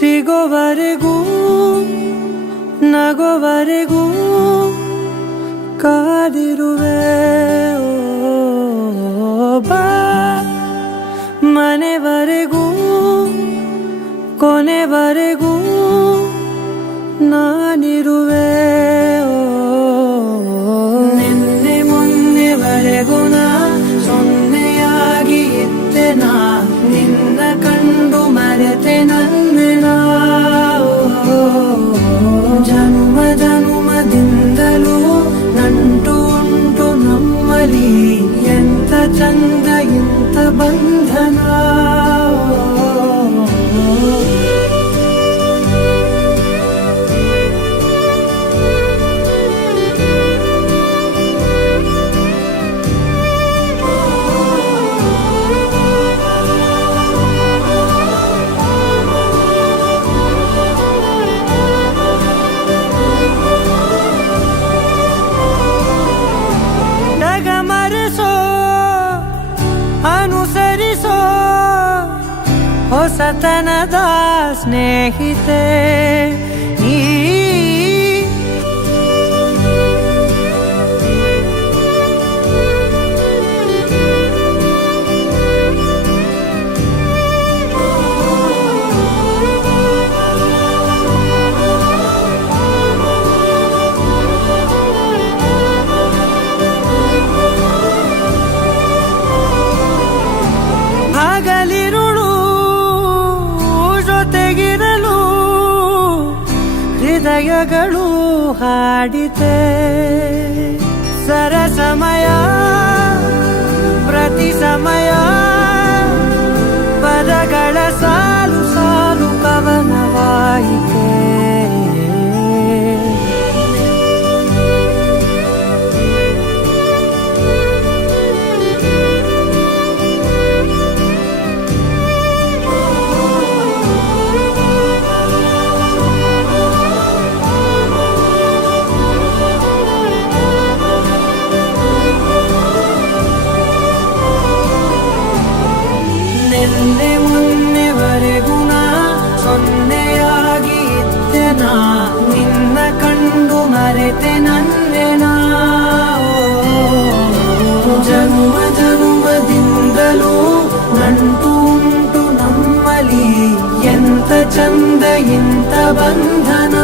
ಸಿಗೋವರೆಗೂ ನಗೋವರೆಗೂ ಕಾದಿರುವೆ ಬಾ ಮನೆವರೆಗೂ ಕೊನೆವರೆಗೂ ನಾನಿರುವೆ ನಿನ್ನೆ ಮೊನ್ನೆವರೆಗೂ ನಾ ಸೊನ್ನೆಯಾಗಿ ಇದ್ದೆ ನಾ ನಿನ್ನ ಕಂಡು ಮರೆತೆ ನನ್ನೆನ ಜನುಮ ಜನುಮದಿಂದಲೂ ನಂಟು ಉಂಟು ನಮ್ಮಲಿ ಎಂತ ಚಂದ ಇಂಥ ಬಂಧನ ಅನುಸರಿಸೋ ಹೊಸತನದ ಸ್ನೇಹಿತೆ ನೀ ಹಗಲಿರುಳು ಜೊತೆಗಿರಲು ಹೃದಯಗಳು ಹಾಡಿತೆ ಸರಸಮಯ ಪ್ರತಿ ಸಮಯ ಪದಗಳ ಸಾಲು ಸಾಲು ಕವನವಾಯಿತೆ ನಿನ್ನೆ ಮೊನ್ನೆವರೆಗೂ ನಾ ಸೊನ್ನೆಯಾಗಿ ಇದ್ದೆ ನಾ ನಿನ್ನ ಕಂಡು ಮರೆತೆ ನನ್ನೆನ ಜನುಮ ಜನುಮದಿಂದಲೂ ನಂಟು ಉಂಟು ನಮ್ಮಲಿ ಎಂತ ಚಂದ ಇಂಥ ಬಂಧನ